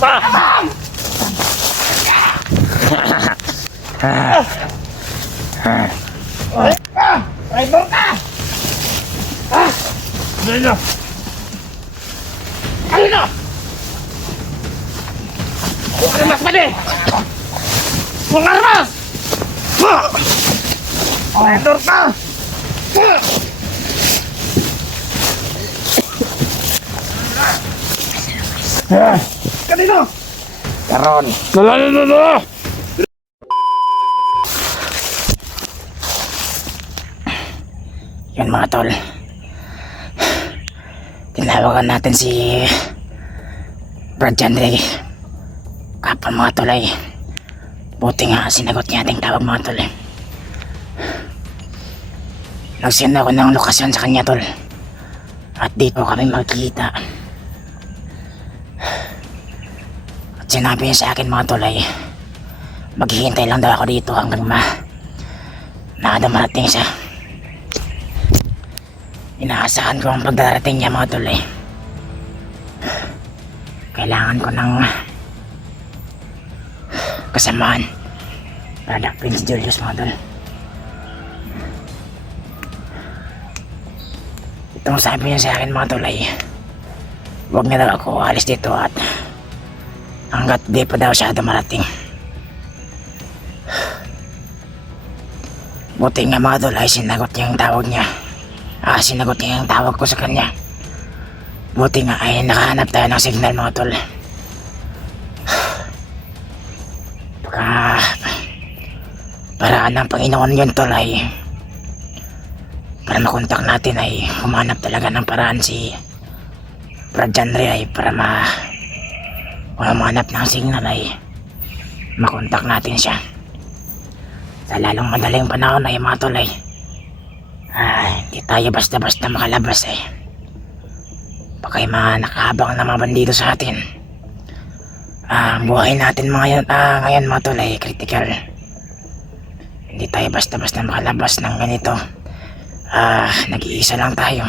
Driver ka! Ayun na! Ayun na! Huwag ka mas mali! Huwag armas! Driver ka! Kanino? Karon. Lala! Yun mga tol. Tinawagan natin si Brad Chandre. Kapal mga tol ay buti nga sinagot niya ating tawag mga tol. Nagsend ako ng lokasyon sa kanya tol. At dito kami magkita. At sinabi niya sa akin mga tol ay maghihintay lang daw ako dito hanggang nakadamarating siya. Inaasahan ko ang pagdarating niya mga tol eh. Kailangan ko ng kasamaan para Prince Julius mga tol. Itong sabi niya sa akin mga tol ay huwag na daw ako alis dito at hanggat di pa daw siya dumarating. Buti nga mga tol ay sinagot niya ang tawag niya. Sinagot niya yung tawag ko sa kanya. Buti nga ay nakahanap tayo ng signal mga tol. Paraan ng Panginoon yun tol ay para makontak natin ay humanap talaga ng paraan si Brad Chandre ay para humanap ng signal ay makontak natin siya. Sa lalong madaling panahon ay mga tol ay hindi tayo basta-basta makalabas eh. Baka yung mga nakahabang na mga bandido sa atin. Buhay natin ngayon mga tol ay critical. Hindi tayo basta-basta makalabas ng ganito. Nag-iisa lang tayo.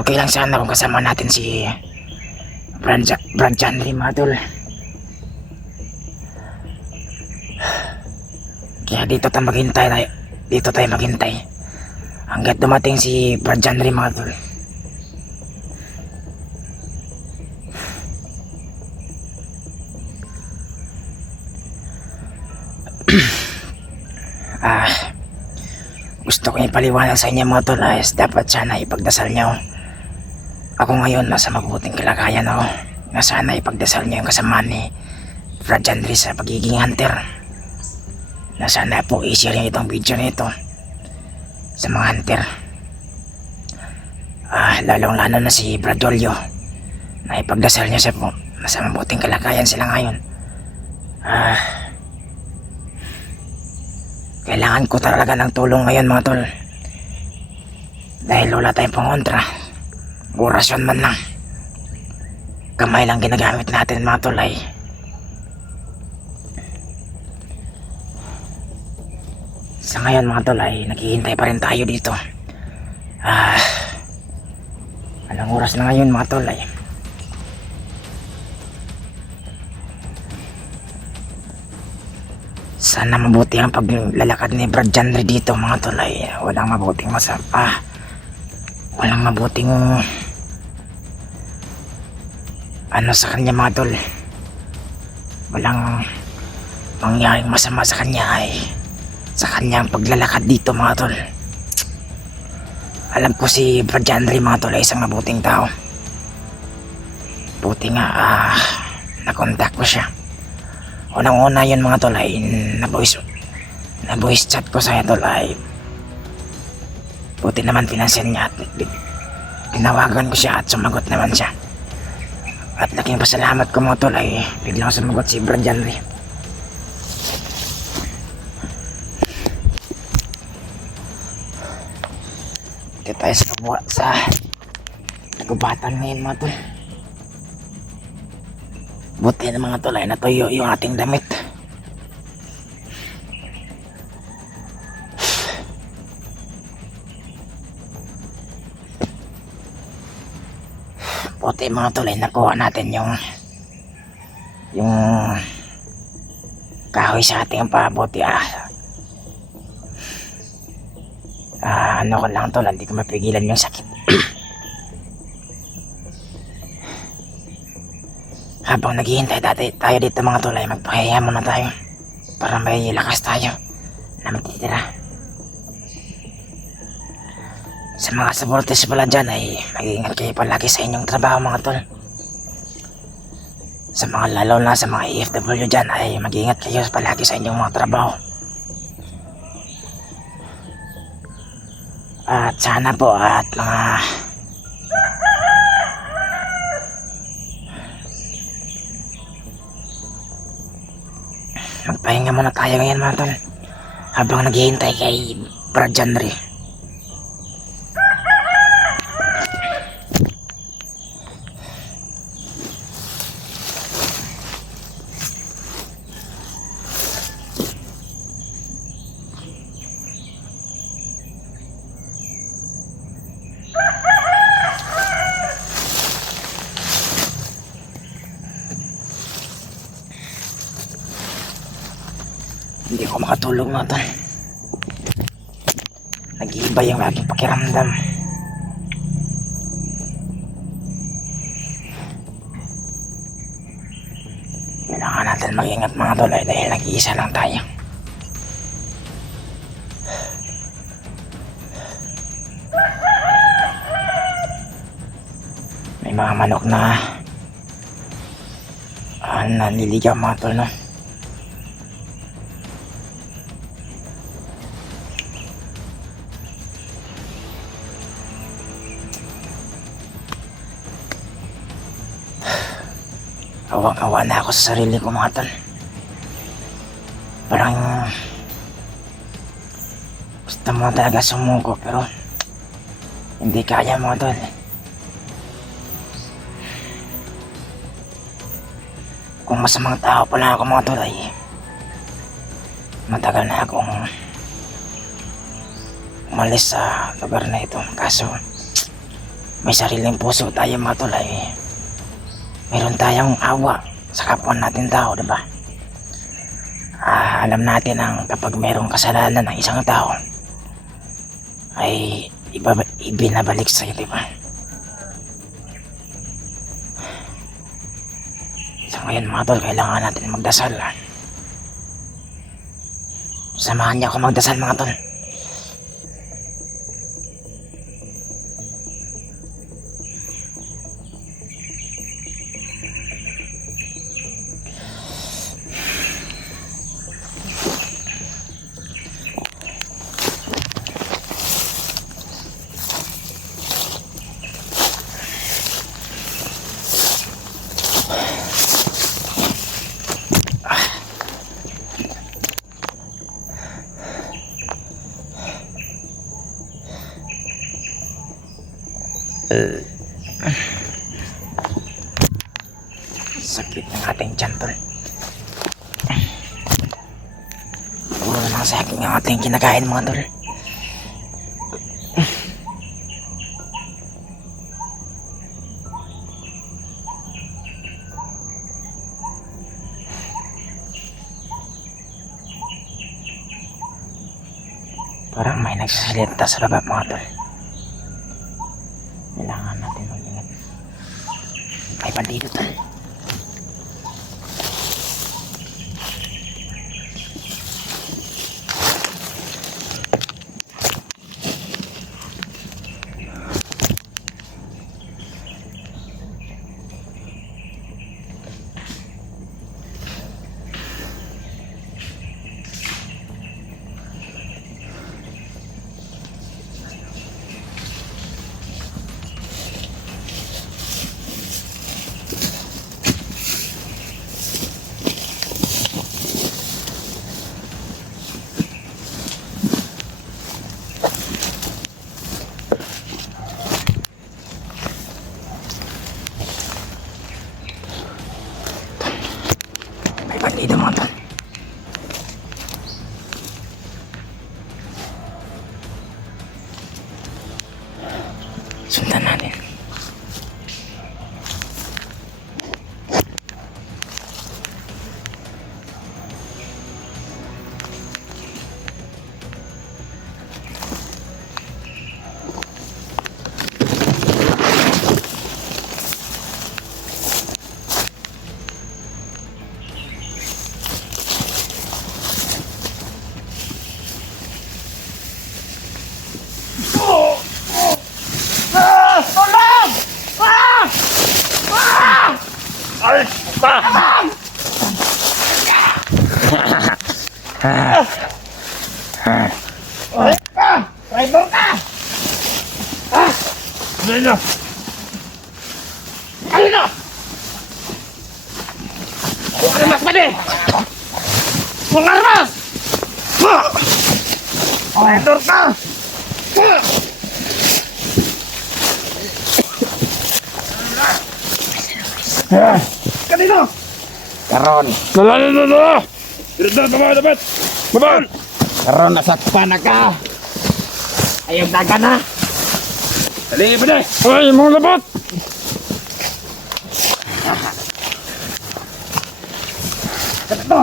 Okay lang sana kung kasama natin si Brad Chandre mga tol. Kaya dito tayo maghintay hanggat dumating si Brad Chandre mga tol. Gusto ko ipaliwanag sa inyo mga tol ay dapat sana ipagdasal nyo. Ako ngayon nasa mabuting kalagayan ako. Na sana ipagdasal nyo yung kasamaan ni Brad Chandre sa pagiging hunter. Na sana po i-share nyo itong video nito sa mga hunter. Lalong-lalo na si Brad Julio na ipagdasal nyo siya po. Nasa mabuting kalagayan sila ngayon. Kailangan ko talaga ng tulong ngayon mga tol. Dahil wala tayong pangontra. Orasyon man lang. Kamay lang ginagamit natin mga tol ay sa ngayon mga tol ay naghihintay pa rin tayo dito. Anong oras na ngayon mga tol ay sana mabuti ang paglalakad ni Brad Chandre dito mga tol ay walang mabuting walang mabuting sa kanya mga tol. Walang mangyaring masama sa kanya ay sa kanyang paglalakad dito mga tol. Alam ko si Brad Chandre mga tol ay isang mabuting tao. Buti nga nakontak ko siya. Unang-una yun mga tol ay na voice chat ko sa tol ay buti naman pinansin niya at tinawagan ko siya at sumagot naman siya. At laking pasalamat ko mga tol ay biglang sumagot si Brad Chandre. Dito tayo sa nagubatan ngayon mga tol. Buti na mga tol ay natuyo yung ating damit. Buti mga tol ay nakuha natin yung yung kahoy sa ating pabuti. Ano ko lang tol, hindi ko mapigilan yung sakit. Habang naghihintay tayo dito mga tol, ay magpahinga muna tayo para may lakas tayo na matitira. Sa mga supporters pala dyan ay mag-iingat kayo palagi sa inyong trabaho mga tol. Sa mga lalo na sa mga EFW dyan ay mag-iingat kayo palagi sa inyong mga trabaho. At sana po at mga magpahinga muna tayo ngayon mga tol habang naghihintay kay Brad Janry. Hindi ako makatulog mga tol. Nag-iiba yung aking pakiramdam. Kailangan natin mag-ingat mga tol dahil nag-iisa lang tayo. May mga manok na nanliligaw mga tol, no? Awang-awa na ako sa sarili ko mga tol. Parang gusto mo talaga sumuko pero hindi kaya mga tol. Kung masamang tao pala ako mga tol ay matagal na akong umalis sa lugar na ito. Kaso may sariling puso tayo mga tol ay meron tayong awa sa kapwa natin tao, diba? Alam natin ang kapag merong kasalanan ng isang tao ay ibinabalik sa'yo, diba? So ngayon mga tol, kailangan natin magdasal. Samahan niyo ako magdasal mga tol. Sakit ng ating tiyan tol. Puro naman sa akin ang ating kinakain mga tol. Parang may nagsasalita sa baba mga tol. Kailangan natin mag-ingat. May bandido tol. Bandido mga tol. Sundan natin. Driver ka! Ano? Ano? Armas pa din! Mga armas! Driver ka! Kanino? Karon, Dala! Dapat! Babal! karon nasakpan na ka. Ayaw dagan na. Dali pa din! Ay, mga labat! Kanino?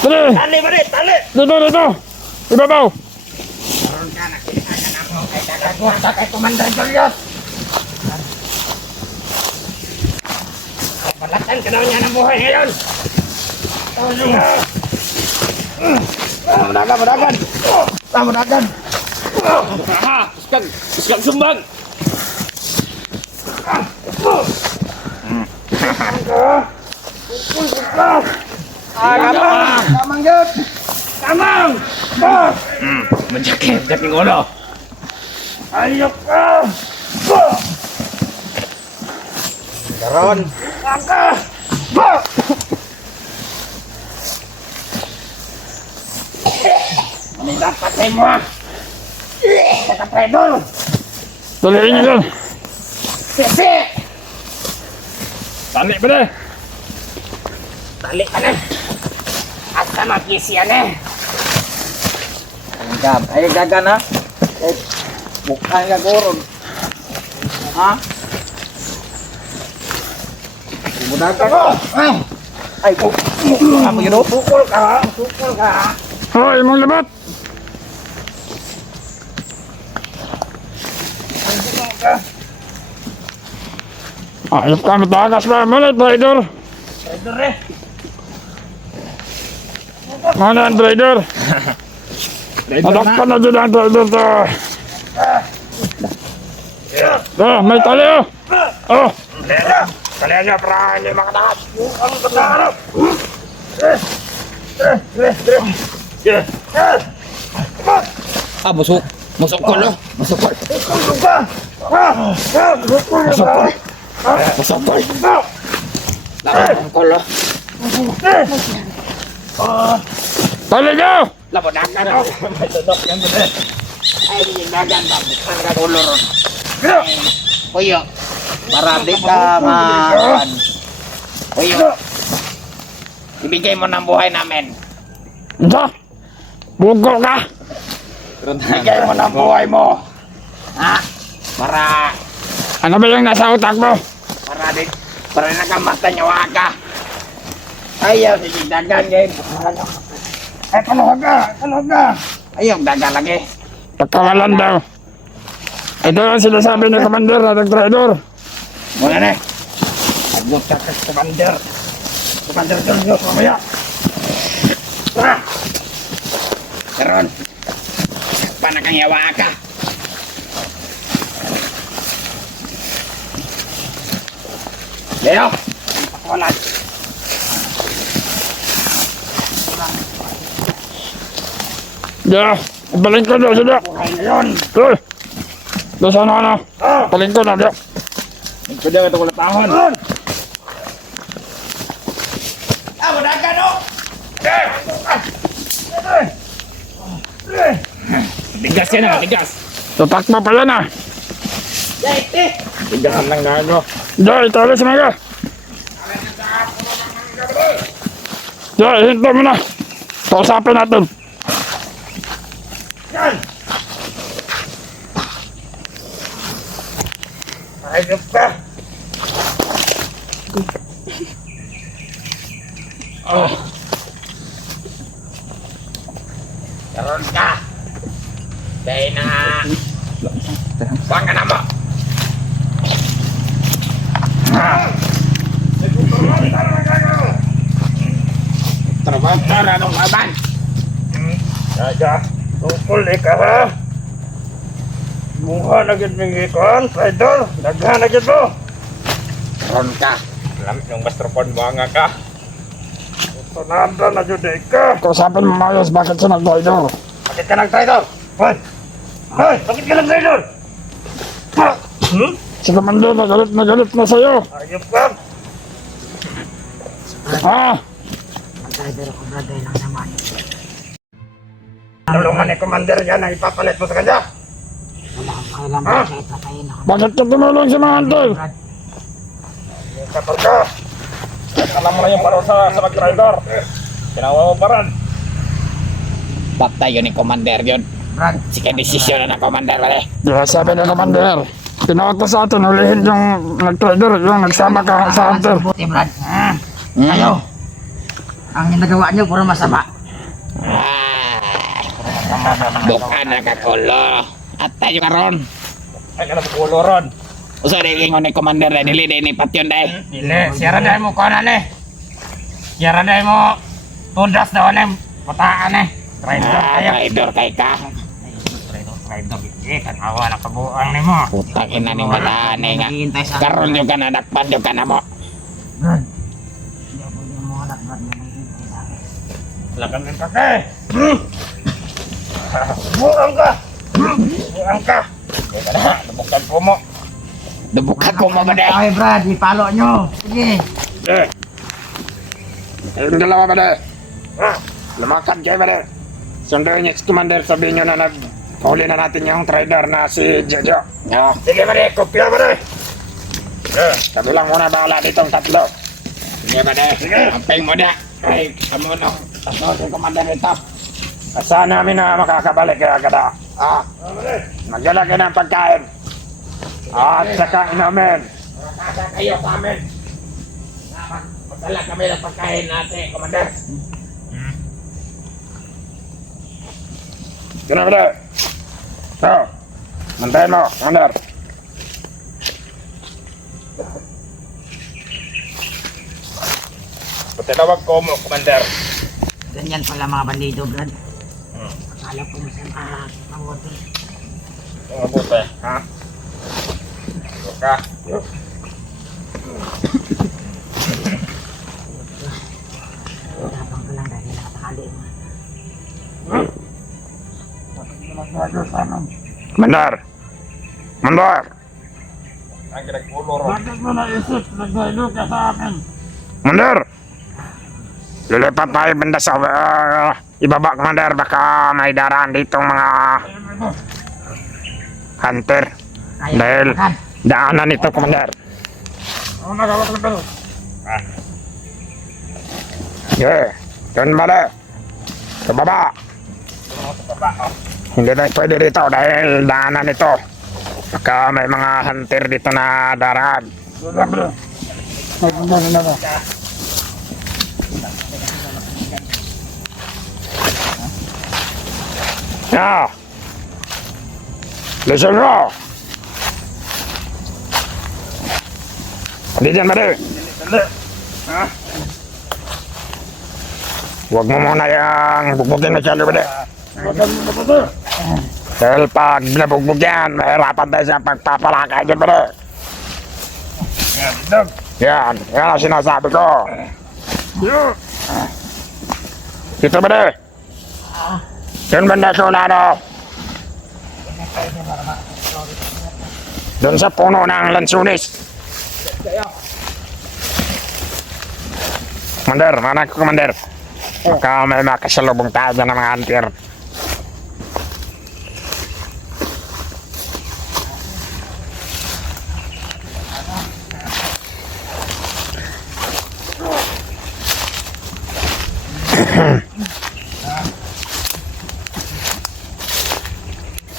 Dali! Tali ba rin, tali. Dito! Ibabaw! Karon ka, nakita ka na mo kay Dagagwa sa kay Commander Julius. Balatan ka daw niya ng buhay ngayon. Madagan. Madagan. Aha! Iskag sumbang! Kamang yun. Tamang! Majakit, jaking ulo. Ayok ka! Karon, Angka! may dapat sa mo. Kapredol. Daliin niyo dyan! Sisi. Tali pa din! Tali ka na. Hasta magkisi yan eh. Gab, ay gaga na. Bukan ka goron. Ha? Budagan ko. Ay, kamu yun. Sukol ka. Hoy, mga labat! Ayop ka, matakas pa! Mana, trader! Trader eh. Mana ang trader? Nadakpan na dyan ang trader to! May tali oh! Oh! Kalian niya, pra. Hindi makatakas. Ang pagkaharap. Busuk. Busuk ko, no? Busuk ko. Busuk ko. Busuk ko. Laban ko, no? Tali ka! Labodagan ako. May tunok yan doon. Ay, dagan ba? Buksan ka ulo ron. Kuyo. Para di ka Kuyo. Ibigay mo ng buhay namin. Ito! Bugol ka! Ibigay mo ng buhay mo. Ha? Para Ano ba yung nasa utak mo? para nakamata niyo ka. Ayaw, sige, dagan ngayon. Ay, kaluhag ka. Ayaw, dagan lagi. Pagkawalan daw. Ito ang sinasabi ng commander at ng trader. Muna na. Agwag ka kay Commander. Commander Julius, mamaya. Karon. Panakang yawa ka. Leo. Pakawalan. Yeah, palingkod daw sila. Buhay na yun. Uy! Doon sa ano? Palingkod na diya. Pwede ka ito ko latahon. Madagan o. Bigas yan bigas. Tatak mo pa yan ah. Bigasan lang gago. Diya, itali si Mega. Diya, ihinto mo na. Kausapin natin. Yan! Ayop ka! Oh! Karoon ka! Dahil na... Buwan ka na mo! Trabaho ng kaban! Kaya, tungkol ka ha. Mukha na gid mga ikon, trader. Daghan na gid mo. Karoon ka! Alam yung mastropon mo nga ka. Sonanda na jud ka. Kausapin mo maayos, bakit siya nag-traidor? Bakit ka nag-traidor? Hoy! Hoy! Bakit ka nag-traidor? Si Commander na galit na sa'yo. Ayop ka! Ah! Mag-driver ako, Brad, dahil lang sa money. Tulungan ni Commander yan ang ipapalit mo sa kanya. Wala akong kailan, Brad, kahit patayin ako. Bakit ka tumulong sa mga hunter? Brad, Kapag ka! Alam mo na yung parusa sa mag-traidor. Ginawa mo pa rin. Patay yun ni Commander yun. Brad, Sige, desisyon na ng Commander pare. Kaya sabi ng Commander, tinawag ko sa atin, hulihin yung nag-traidor, yung nagsama ka sa hunter. buti, Brad. Kayo, ang nagawa niyo puro masama. Bukan na kakulo. At tayo karon. Ay ka na magulo ron. Usa rin ingon ni Commander na dili din ni Patyon day. Dili, siyara dahil mo kanan eh. Siyara dahil mo tundas daw eh. Pataan eh. Traidor kaya. Traidor kay ka. Traidor. Eh, kanawa na kabuang ni mo. Putang ina ning bataan nga. Naghihintay sa Karon yung ka na dakpan yung ka na mo. Brad, hindi ako yung mga anak, Brad, na naghihintay sa akin. Lagang ng kake. Buang ka. Buang ka. Teka na, nabukan ko mo. Dubukat ko mo ba day? Ay, Brad, ipalo nyo. Sige. Eh, Kayong dalawa ba de? ah, Lumakad kayo ba de? Sunduin niyo si Commander, sabihin nyo na huli na natin yung trader na si Jojo. Oh, sige ba rin, kopya ba rin? Eh, Kami lang muna bahala ditong tatlo. sige ba day? Amping mo da. Ay, kamo no. Tapos si Commander ito. Asahan namin na makakabalik kaya kada. Magdala kayo ng pagkain. At saka inumin. Kasa kayo sa amin. Magdala kami ng pagkain natin, Commander. Gano'n ba de? So, mantayin mo, Commander. Patinawag ko mo, Commander. Ganyan pala mga bandido, Brad. Akala ko masama mabuti. Mabuti, ha? Ka. Tapang ko lang dahil nakatali mo. Commander! Commander! Ang kinagpulo ron. Bakit mo naisip nagdahilo ka sa akin? Commander! Lilipat tayo banda sa ibaba, Commander. Baka may daraan ditong mga hunter. Kaya, Dahil makan. daanan nito, Commander. Ano nagawa ko lang Yeah, doon ba de? Sa baba. Hindi tayo pwede dito dahil daanan nito. Baka may mga hunter dito na daraan. Yeah. Listen mo. Hindi dyan ba de? Huwag mo muna yung bugbugin na siya, ba de? Dahil pag binabugbog yan, mahirapan tayo sa pagpapalakay dyan, ba de? Yan ang sinasabi ko. Dito ba de? Doon banda sa unano. Doon sa puno ng lansunis. Commander, mana ko, Commander. Baka may makasalubong tayo dyan ng mga hunter.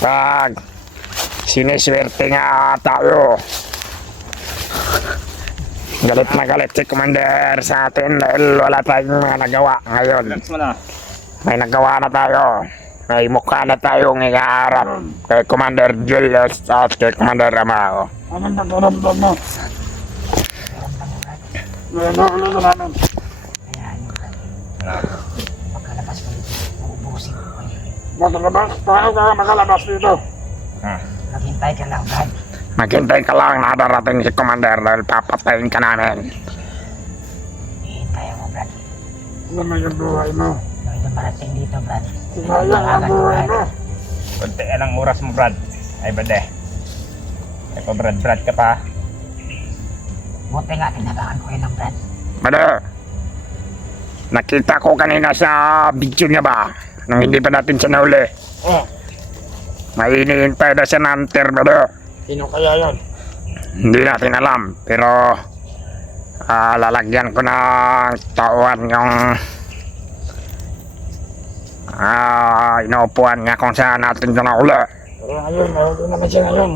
Pag siniswerte nga tayo, galit na galit si Commander sa atin dahil wala tayong mga nagawa ngayon. May nagawa na tayo. May mukha na tayong ikaharap kay Commander Julius at kay Commander Amao. Anong nagkaramdam mo? Nagkaramdam namin. Kaya yun, Brad. Pagkalabas ko dito, uubusin ko kayo. Makalabas? Paano ka makalabas dito? Maghintay ka lang, Brad. Maghintay ka lang na darating si Commander dahil papatayin ka namin. Hihintay mo, Brad. naman yung buhay mo. Nung dumarating dito, Brad. Sayang ang buhay mo. Kunti ang oras mo, Brad. Ay, bade. Ay, pa-Brad ka pa. Buti nga, tinabakan ko yun ng Brad. Bada, nakita ko kanina sa video niya ba? Nung hindi pa natin siya nahuli. Oh, May hinihintay na siya ng hunter, bada. sino kaya yon? Hindi natin alam, pero lalagyan ko ng tauhan yung inuupuan niya kung saan natin siya nahuli. Pero ngayon, nahuli naman siya ngayon.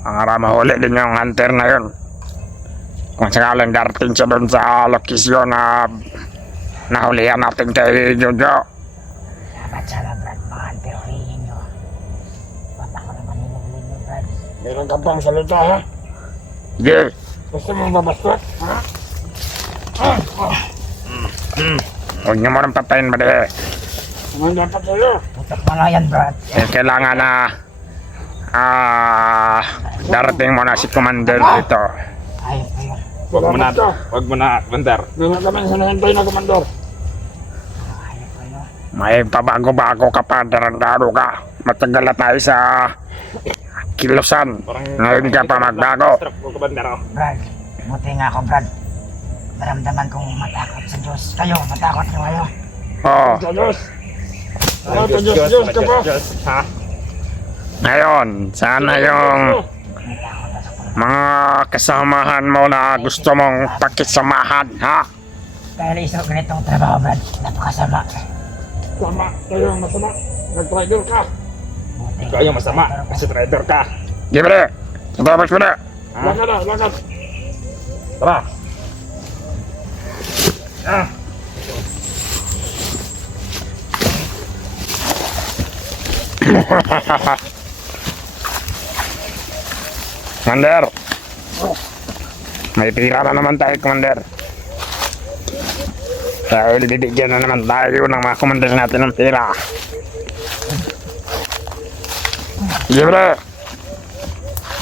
Para mahuli din yung hunter na yun. Kung sakaling darating siya doon sa lokasyon na nahulihan natin kay Jojo. Dapat sana, Brad, mga antehulihin nyo. Ba't ako naman hinuhuli nyo, Brad? Meron ka bang salita, ha? Sige, Gusto mo mabastot, ha? huwag niyo mo nang patayin, bade. Ano dapat sa'yo? Putok mo na yan, Brad. Kailangan na darating mo na si Commander dito. Ayun, ayun. Wag mo na, Commander. Meron ka man sa nahintay na, Commander. Ayun, ayun. May pabago-bago ka pa, darandaro ka. Matagal na tayo sa kilusan. Ngayon ka pa magbago. Brad, buti nga ako, Brad. Naramdaman kong matakot sa Diyos. Kayo, matakot nyo kayo. Oh, Sa Diyos. Ano, sa Diyos ka ba? Ha? ngayon, sana yung Matakot na sa pag- mga kasamahan mo na gusto mong pakisamahan, ha? Dahil isa ganitong trabaho, Brad. Napakasama. Sama, kayo ang masama. Nag-rider ka. Buti. Ikaw yung masama kasi trader ka. Libre, tapos mo na. Lakad na, lakad. Tara. Ah. Commander, may pira na naman tayo, Commander. Dahil bibigyan na naman tayo ng mga commander natin ng pira. Libre,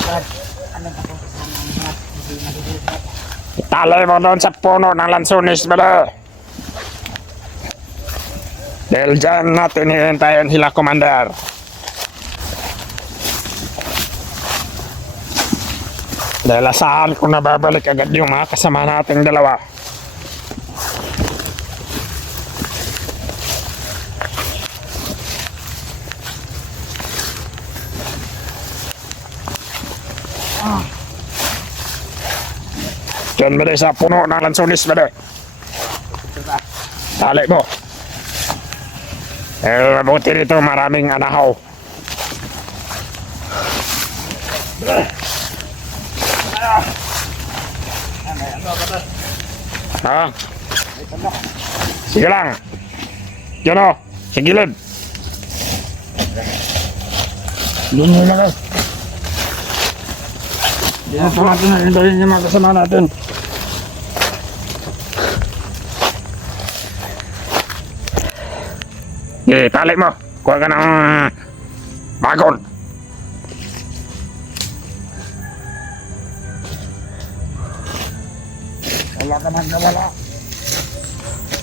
Brad, ano ba kung kasama ang mga hindi nalilipat? italay mo doon sa puno ng lansunis, bala. Dahil dyan natin hihintayin sila, Commander. Dahil asahan ko na babalik agad yung mga kasama nating dalawa. Diyan ba sa puno ng lansunis ba tali mo. Mabuti dito maraming anahaw. Ha? Sige lang. Diyan o, sa gilid. Doon nyo lakad. Hindi na pa natin nahintayin yung mga kasama natin. Sige, tali mo. Kuha ka ng bagon. Wala ka nang nawala.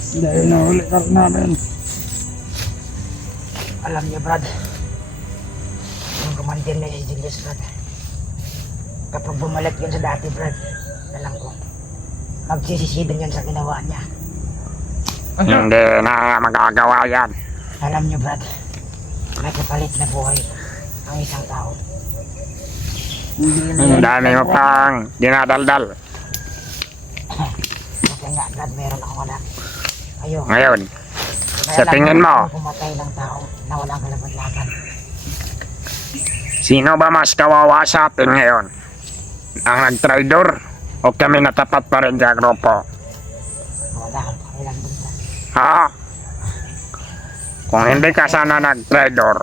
Dahil nahuli ka rin namin. Alam niyo, Brad, yung commander na si Julius, Brad, kapag bumalik yun sa dati, Brad, alam ko, magsisisidan yun sa ginawa niya. Hindi na magagawa yan. Alam niyo, Brad, may kapalit na buhay ang isang tao. Ang dami mo pang dinadaldal. Kasi nga, Brad, meron akong anak. Ayun. Ngayon, may sa alam tingin ko mo, pumatay ng tao na walang kalaban-laban. sino ba mas kawawa sa atin ngayon? Ang nag-trader o kami natapat pa rin sa grupo? Wala akong pakilang dun, Brad. Ha? Kung hindi ka sana nag-trader,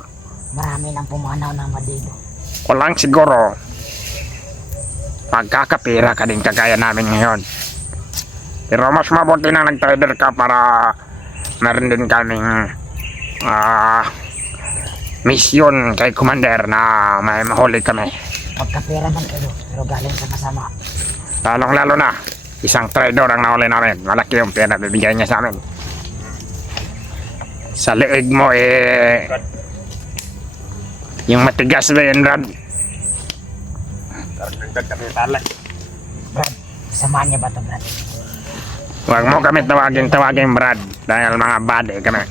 Marami nang pumanaw ng bandido. walang siguro pagkakapira ka din kagaya namin ngayon. Pero mas mabuti na nag-trader ka para meron din kaming misyon kay Commander na may mahuli kami. Magkapera man kayo, pero galing sa masama. Lalong lalo na, Isang traidor ang nahuli namin. Malaki yung pera bibigay niya sa amin. Sa leeg mo yung matigas na yun, Brad. Brad, samahan niya ba ito, Brad? Huwag mo kami tawagin, Brad. Dahil mga bad kami.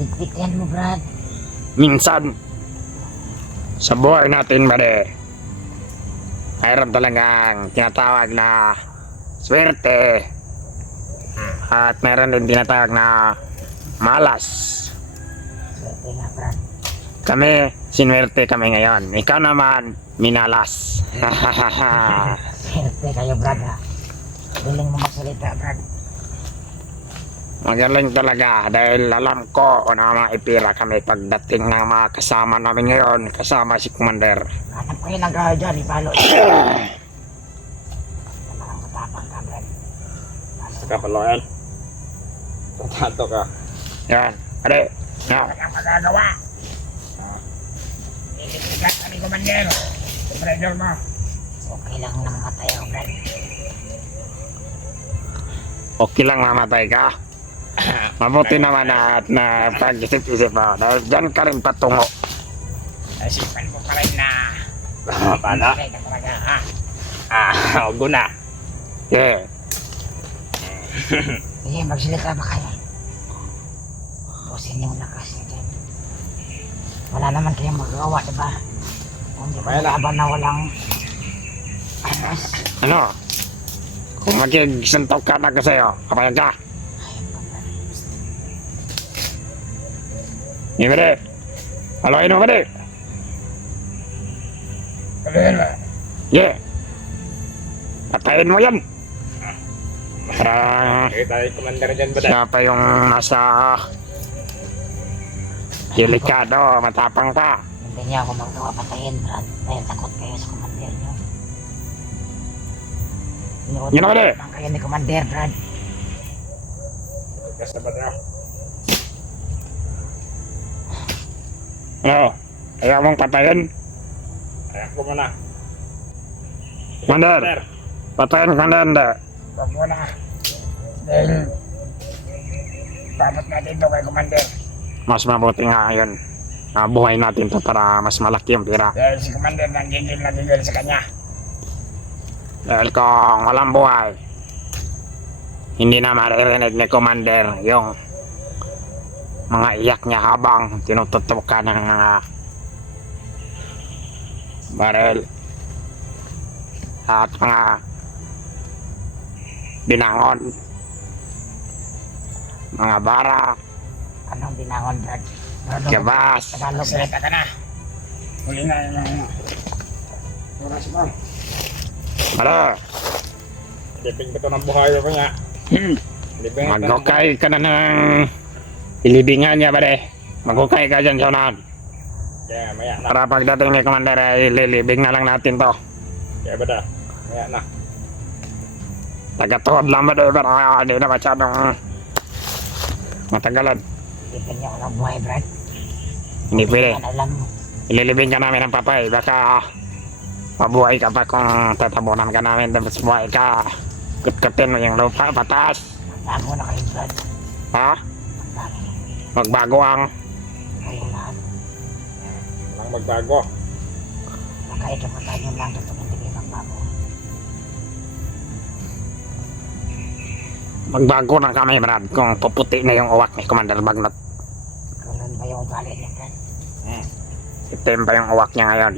Tigpitin mo, Brad. Minsan, sa buhay natin, Brad, mayroon talagang tinatawag na swerte. At mayroon din tinatawag na malas. Swerte nga, Brad. Kami, sinwerte kami ngayon. Ikaw naman, minalas. Swerte kayo, Brad, ha? Galing mo magsalita, Brad. Magaling talaga dahil alam ko kung ano mga ipira kami pagdating ng mga kasama namin ngayon. Kasama si Commander. Hanap ko yung nag-ahal dyan, ipalo. Talagang matapang ka, Brad. Kapaloyan. Tatanto ka. Yan. Ade. No. Ang magagawa. Ilipigat kami, Commander. Commander mo. Okay lang nang matay ako, Brad. Okay lang mamatay ka. Mabuti naman at na pag-isip-isip mo. Dahil dyan ka rin patungo. Isipan mo pa rin na. Paano? Okay ka talaga, ha? Huwag na. Yeah. Sige, magsalita ba kayo? Pusin yung lakas niya dyan. Wala naman kayong magawa, diba? Kung di ba laban na walang anas. Ano? Kung magigsantok ka na ka sa'yo, kapayag ka. Yung bade. Haloin mo bade. Commander. Yeah. Patayin mo yan. Para Kita yung commander dyan ba? siya pa yung nasa delikado, matapang pa. Hindi niya ako magawa patayin, Brad. Dahil takot kayo sa commander niyo. Yun ako, Inuutot lang kayo ni Commander, Brad. Kasabat na. Ano? Ayaw mong patayin? Ayan ko muna. Commander. Patayin ka na hindi. Huwag mo na. Dahil dapat natin ito kay Commander. Mas mabuti nga yun. Buhay natin to para mas malaki yung pira. Dahil si Commander nanggigil sa kanya. Dahil kung walang buhay, hindi na maririnig ni Commander yung mga iyak niya habang tinututok ka ng mga baril at mga binangon, mga bara, Anong binangon, Brad? Brad, gabas. Tagalog, Brad. Salita ka na. Huli na yung oras mo. Ano? Liping ko ito ng buhay ko nga. Liping ito ng Magukay ka na ng ilibingan niya ba Magukay ka dyan sa unahan. Kaya maya na. Para pagdating ni Commander ay ililibing na lang natin to. Kaya ba da? Maya na. Tagatuhod lang ba pero hindi na masyadong matagalan. Bigyan niyo ako ng buhay, Brad. Hindi pwede. Ano alam mo? Ililibing ka namin ng patay. Baka mabuhay ka pa kung tatabunan ka namin. Tapos buhay ka. Kutkutin mo yung lupa pataas. Magbago na kayo, Brad. Ha? Magbago na Magbago ang kayo lahat. Walang magbago. Kahit kapatay niyo lang dito, hindi kayo magbago. magbago na kami, Brad. Kung puputi na yung uwak ni Commander Bagnot. Ganun ba yung ugali niya, Brad? Itim pa yung uwak niya ngayon.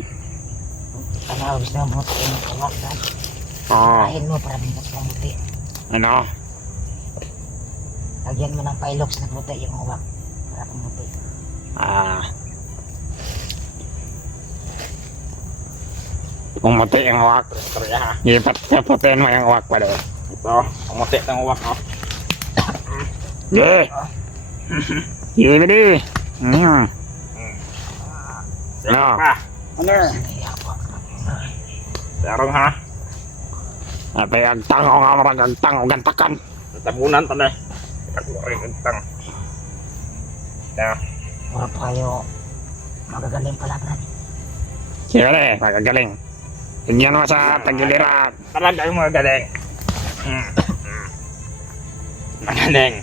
Ano, gusto mo putiin yung kawak, Brad? Oo. Kain mo para hindi ka puti. Ano? Lagyan mo ng Pilox na puti yung uwak. Para pumuti. Pumuti yung uwak. Storya ha. Ipat putiin mo yung uwak pa rin. Ito. Pumuti ng uwak oh. Yeah. Yeah, buddy. Mm. Ano? Pa. Ano? Hindi ako. Darong ha. Apa yung tango nga marang ang tango gantakan. Tabunan to na. Ako rin itang. Puro pa kayo magagaling pala, Brad. Siyempre, magagaling. Tignan mo sa tagiliran. Talagang magaling. Magaling.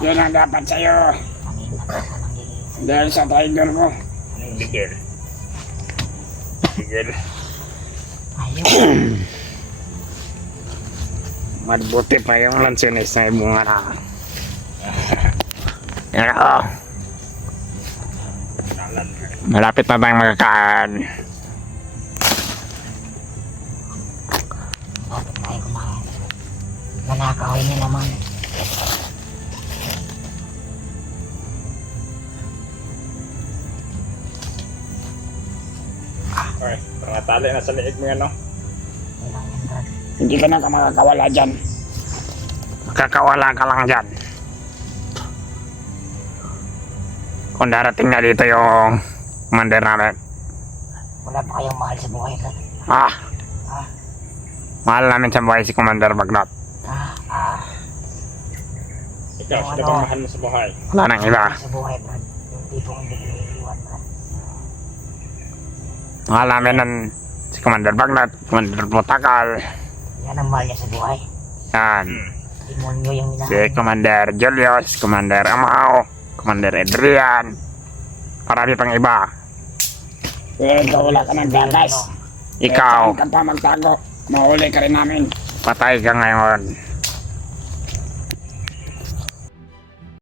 Yun ang dapat sa'yo. Kanina pa ako nang gigil. Dahil sa tiger mo. Anong bigil? Bigil. Ayun. Mabuti pa yung lansones na bunga na. Yan ako. Malapit na tayong magkakaan. Bakit tayo kumain? Nanakahoy niya naman. Okay, mga tali na sa liig mo yan, no? Ilang yan, Brad. Hindi ka na makakawala dyan. Makakawala ka lang dyan. Kung darating na dito yung commander namin. Wala pa kayong mahal sa buhay, Brad. Ah, Ah, mahal namin sa buhay si Commander Bagnot. Ikaw, Ano? sino bang mahal mo sa buhay? Wala nang iba. Sa buhay, Brad. Yung tipong hindi ko iiwan, Brad. Mahal namin nun si Commander Bagnot, Commander Mutakal. Yan ang mahal niya sa buhay. Yan. Demonyo yung Si minahan. Commander Julius, Commander Amao, Commander Adrian. Marami pang iba. Ikaw, wala ka ng gatas. Ikaw, Saan ka pa magtago? Mahuli ka rin namin. patay ka ngayon.